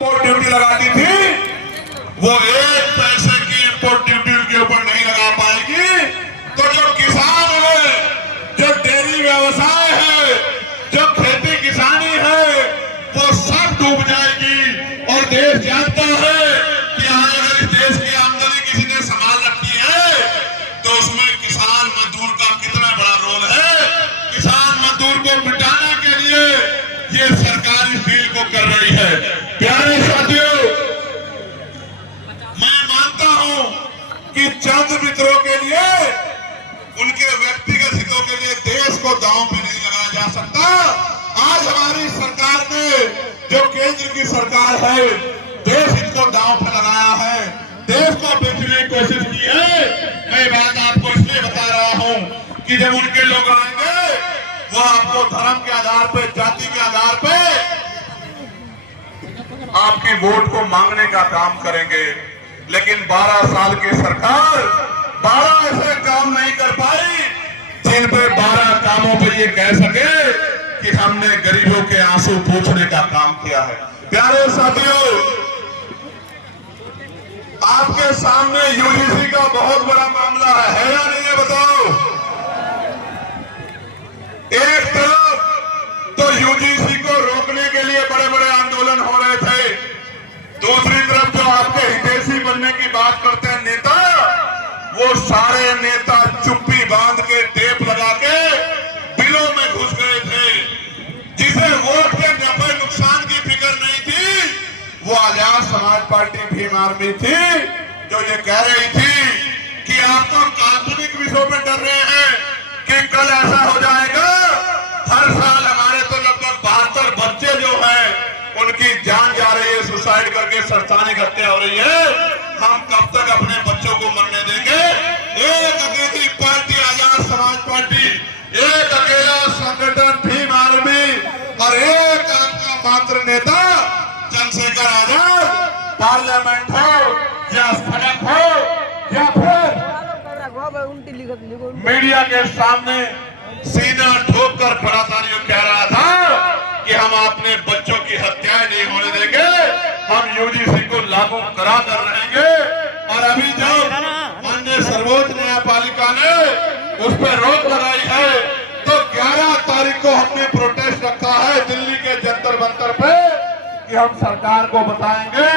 Import duty लगाती थी, वो एक पैसे की इम्पोर्ट ड्यूटी के ऊपर नहीं लगा पाएगी। तो जो किसान है, जो डेयरी व्यवसाय है, जो खेती किसानी है, वो सब डूब जाएगी। और देश जानता है कि आज अगर इस देश की आमदनी किसी ने संभाल रखी है तो उसमें किसान मजदूर का कितना बड़ा रोल है। किसान मजदूर को मिटाने के लिए ये सरकार इस डील को कर रही है। प्यारे साथियों, मैं मानता हूं कि चंद मित्रों के लिए, उनके व्यक्तिगत हितों के लिए देश को दांव पे नहीं लगाया जा सकता। आज हमारी सरकार ने, जो केंद्र की सरकार है, देश हित को दांव पे लगाया है, देश को बेचने की कोशिश की है। मैं बात आपको इसलिए बता रहा हूं कि जब उनके लोग आएंगे वो आपको धर्म के आधार पे, जाति के आधार पे आपकी वोट को मांगने का काम करेंगे। लेकिन 12 साल की सरकार 12 ऐसे काम नहीं कर पाई जिन पे 12 कामों पे ये कह सके कि हमने गरीबों के आंसू पोंछने का काम किया है। प्यारे साथियों, आपके सामने यूजीसी का बहुत बड़ा मामला है या नहीं है, बताओ। एक तरफ तो यूजीसी को रोकने के लिए बड़े बड़े आंदोलन हो रहे थे, दूसरी तरफ जो आपके हितैषी बनने की बात करते हैं नेता, वो सारे नेता चुप्पी बांध के टेप लगा के बिलों में घुस गए थे। जिसे वोट के नफे नुकसान की फिक्र नहीं थी, वो आजाद समाज पार्टी भीम आर्मी थी, जो ये कह रही थी कि आप तो काल्पनिक विषयों में डर रहे हैं कि कल ऐसा हो जाएगा। हर साल हमारे तो लगभग 72 बच्चे जो हैं उनकी जान जा रही है, सुसाइड करके संस्थानिक हत्या हो रही है। हम कब तक अपने बच्चों को मरने देंगे? एक अकेली पार्टी आजाद समाज पार्टी, एक अकेला संगठन भीम आर्मी और एक आपका मात्र नेता चंद्रशेखर आजाद, पार्लियामेंट हो या सड़क हो या फिर मीडिया के सामने सीना ठोक कर खड़ा था, जो कह रहा था कि हम अपने बच्चों की हत्याएं नहीं होने देंगे, हम यूजीसी को लागू करा कर रहेंगे। और अभी जब माननीय सर्वोच्च न्यायपालिका ने उस पर रोक लगाई है तो 11 तारीख को हमने प्रोटेस्ट रखा है दिल्ली के जंतर मंतर पे कि हम सरकार को बताएंगे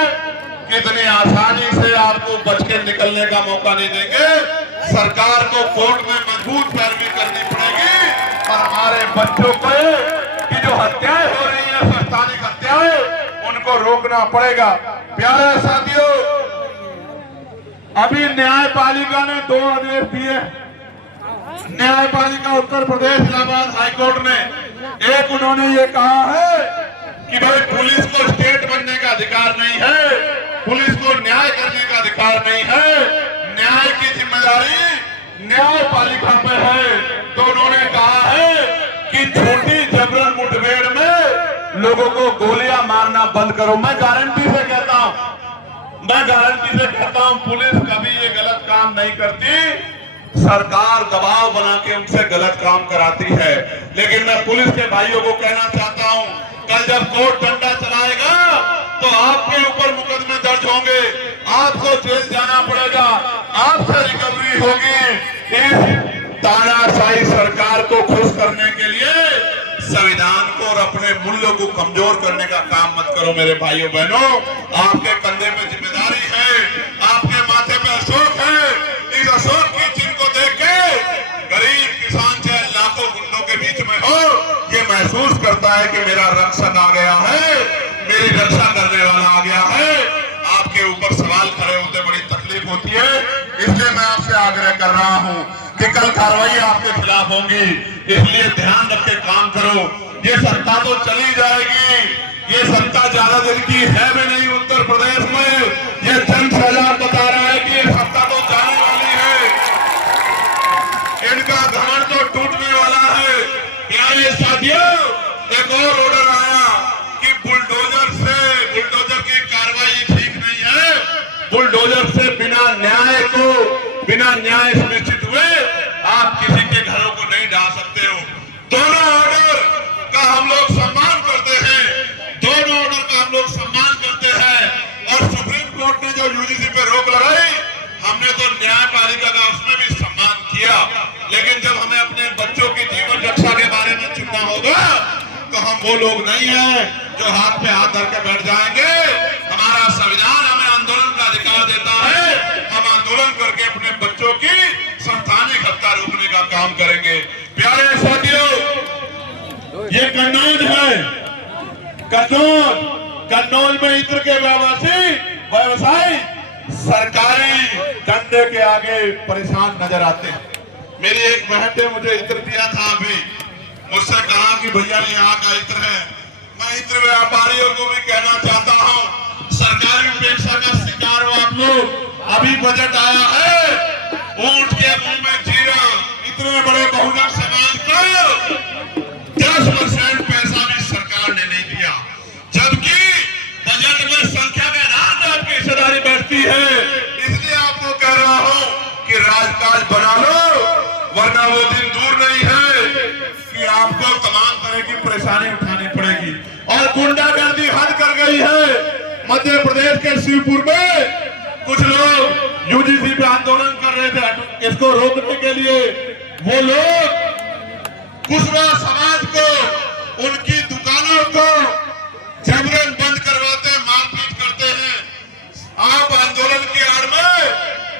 कि इतनी आसानी से आपको बच के निकलने का मौका नहीं देंगे। सरकार को कोर्ट में मजबूत पैरवी करनी पड़ेगी और हमारे बच्चों को की जो हत्याएं हो रही है, संस्थानिक हत्याएं, उनको रोकना पड़ेगा। प्यारे साथियों, अभी न्यायपालिका ने 2 आदेश दिए। न्यायपालिका उत्तर प्रदेश इलाहाबाद हाईकोर्ट ने, एक उन्होंने ये कहा है कि भाई पुलिस को स्टेट बनने का अधिकार नहीं है, पुलिस को न्याय करने का अधिकार नहीं है, न्याय की जिम्मेदारी न्यायपालिका पे है। तो उन्होंने कहा है कि छोटी जबरन मुठभेड़ में लोगों को गोलियां मारना बंद करो। मैं गारंटी से कहता हूं पुलिस कभी ये गलत काम नहीं करती, सरकार दबाव बना के उनसे गलत काम कराती है। लेकिन मैं पुलिस के भाइयों को कहना चाहता हूं, कल जब कोर्ट डंडा चलाएगा तो आपके ऊपर मुकदमे दर्ज होंगे, आपको जेल जाना पड़ेगा, आपसे रिकवरी होगी। इस तानाशाही सरकार को खुश करने के लिए संविधान को और अपने मूल्यों को कमजोर करने का काम मत करो मेरे भाइयों बहनों। आपके कंधे पे जिम्मेदारी है, आपके माथे पे अशोक है। इस अशोक की चिन्ह को देख के गरीब किसान चाहे लाखों गुंडों के बीच में हो, ये महसूस करता है कि मेरा रक्षक आ गया है, मेरी रक्षा करने वाला आ गया है। आपके ऊपर सवाल खड़े होते बड़ी तकलीफ होती है, इसलिए मैं आपसे आग्रह कर रहा हूं कि कल कार्रवाई आपके खिलाफ होंगी, इसलिए ध्यान रख के काम करो। ये सत्ता तो चली जाएगी, ये सत्ता ज्यादा दिन की है भी नहीं उत्तर प्रदेश में। ये चंद शहजाद बता रहा है कि ये सत्ता तो जाने वाली है, इनका घमंड तो टूटने वाला है। प्यारे साथियों, एक और ऑर्डर आया कि बुलडोजर की कार्रवाई ठीक नहीं है, बुलडोजर से बिना न्याय सुनिश्चित हुए आप किसी के घरों को नहीं ढा सकते हो। दोनों ऑर्डर का हम लोग सम्मान करते हैं, दोनों ऑर्डर का हम लोग सम्मान करते हैं। वो लोग नहीं है जो हाथ पे हाथ धर के बैठ जाएंगे। हमारा संविधान हमें आंदोलन का अधिकार देता है, हम आंदोलन करके अपने बच्चों की संस्थानिक हत्या रोकने का काम करेंगे। प्यारे साथियों, ये कन्नौज है, कन्नौज में इत्र के व्यवसायी सरकारी डंडे के आगे परेशान नजर आते हैं। मेरी एक बहन ने मुझे इत्र दिया था, अभी मुझसे कहा कि भैया ये यहाँ का इत्र है। मैं इत्र व्यापारियों को भी कहना चाहता हूँ, सरकारी पेशा का शिकार हो आप लोग। अभी बजट आया है, ऊंट के मुंह में जीरा, इतने बड़े बहुजन समाज को 10% पैसा भी सरकार ने नहीं दिया, जबकि बजट में संख्या के आधार पर आपकी हिस्सेदारी बढ़ती है। इसलिए आपको कह रहा हूं कि राजकाज बना लो, वरना वो दिन दूर नहीं है कि आपको तमाम तरह की परेशानी उठानी पड़ेगी। और गुंडागर्दी हद कर गई है। मध्य प्रदेश के शिवपुर में कुछ लोग यूजीसी पे आंदोलन कर रहे थे, इसको रोकने के लिए वो लोग कुशवाहा समाज को, उनकी दुकानों को जबरन बंद करवाते हैं, मारपीट करते हैं। आप आंदोलन की आड़ में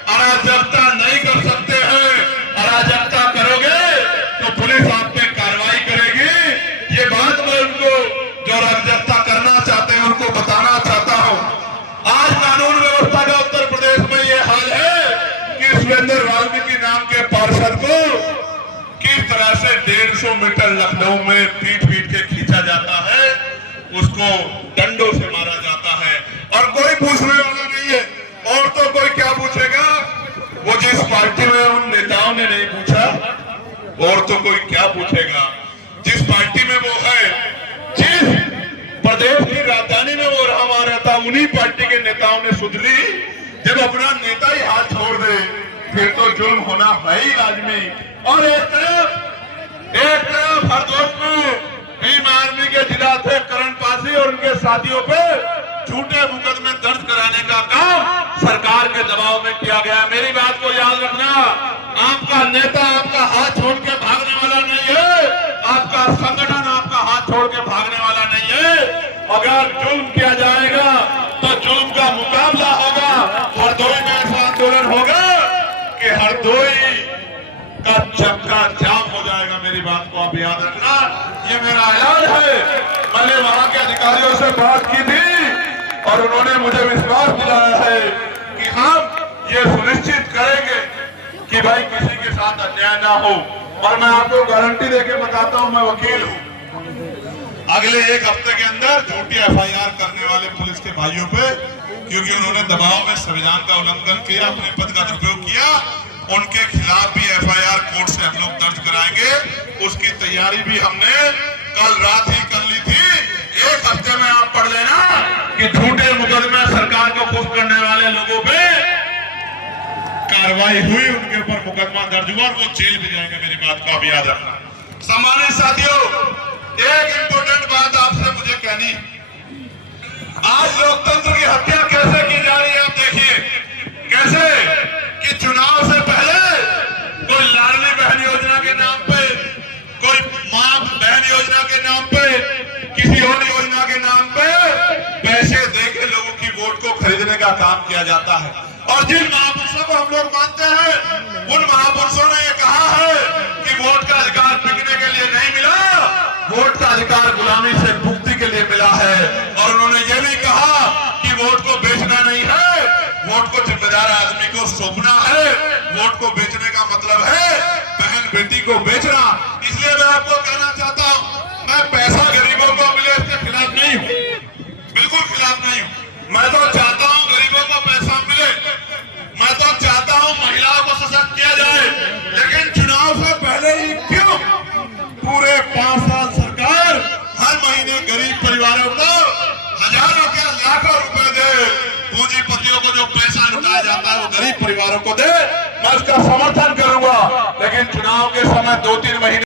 अराजकता नहीं कर सकते हैं। अराजकता करोगे तो पुलिस आप पे कार्रवाई करेगी। ये बात मैं उनको जो अराजकता करना चाहते हैं उनको बताना चाहता हूं। आज कानून व्यवस्था का उत्तर प्रदेश में ये हाल है कि सुरेंद्र वाल्मीकि नाम के पार्षद को किस तरह से 150 मीटर लखनऊ में पीट के खींचा जाता है, उसको डंडों से मारा जाता है और कोई पूछने वाला नहीं है। और तो कोई क्या पूछेगा, वो जिस पार्टी में उन नेताओं ने नहीं पूछा, और तो कोई क्या पूछेगा जिस पार्टी में वो है, जिस प्रदेश की राजधानी में वो रहा रहता, उन्हीं पार्टी के नेताओं ने सुध ली। जब अपना नेता ही हाथ छोड़ दे फिर तो जुल्म होना है ही लाजमी। और एक तरफ हरदोई में भीम आर्मी के जिलाध्यक्ष करण पासी और उनके साथियों पे झूठे मुकदमे दर्ज कराने का काम सरकार के दबाव में किया गया। मेरी बात को याद रखना, आपका नेता आपका हाथ छोड़ के भागने वाला नहीं है, आपका संगठन आपका हाथ छोड़ के भागने वाला नहीं है। अगर जुल्म किया जाएगा तो जुल्म का मुकाबला होगा। हरदोई में ऐसा आंदोलन होगा कि हरदोई का चक्का जाम हो जाएगा। मेरी बात को आप याद रखना, ये मेरा ऐलान है। मैंने वहां के अधिकारियों से बात की थी और उन्होंने मुझे विश्वास दिलाया है कि हम ये सुनिश्चित करेंगे कि भाई किसी के साथ अन्याय ना हो। और मैं आपको गारंटी देके बताता हूं, मैं वकील हूं, अगले एक हफ्ते के अंदर झूठी एफआईआर करने वाले पुलिस के भाइयों पे, क्योंकि उन्होंने दबाव में संविधान का उल्लंघन किया, अपने पद का दुरुपयोग किया, उनके खिलाफ भी एफआईआर कोर्ट से हम लोग दर्ज कराएंगे। उसकी तैयारी भी हमने कल रात ही कर ली थी। एक हफ्ते में आप पढ़ लेना कि झूठे मुकदमे सरकार को खुश करने वाले लोगों पे कार्रवाई हुई, उनके ऊपर मुकदमा दर्ज हुआ और वो जेल भी जाएंगे। मेरी बात को आप याद रखना। सम्मानित साथियों, एक इंपॉर्टेंट बात आपसे मुझे कहनी, आज लोकतंत्र की हत्या कैसे की जा रही है आप देखिए। कैसे कि चुनाव से पहले कोई लाडली बहन योजना के नाम पे, कोई मां बहन योजना के नाम पे, किसी और योजना के नाम पे पैसे देके लोगों की वोट को खरीदने का काम किया जाता है। और जिन महापुरुषों को हम लोग मानते हैं, उन महापुरुषों ने ये कहा है कि वोट का अधिकार बिकने के लिए नहीं मिला, वोट का अधिकार गुलामी से मुक्ति के लिए मिला है। और उन्होंने ये भी कहा कि वोट को बेचना नहीं है, वोट को जिम्मेदार आदमी को सौंपना है। वोट को बेचने का मतलब है बहन बेटी को बेचना। इसलिए मैं आपको कहना चाहता हूं, मैं पैसा गरीबों को मिले इसके खिलाफ नहीं हूं, बिल्कुल खिलाफ नहीं हूं। मैं तो चाहता हूं गरीबों को पैसा मिले, मैं तो चाहता हूं महिलाओं को सशक्त किया जाए। लेकिन चुनाव से पहले ही क्यों पूरे 5 साल सरकार हर महीने गरीब परिवारों को हजारों के लाखों रुपए दे, पूंजीपतियों को जो पैसा लुटाया जाता है वो गरीब परिवारों को दे। मैं उसका समर्थन करूंगा, लेकिन चुनाव के समय 2-3 महीने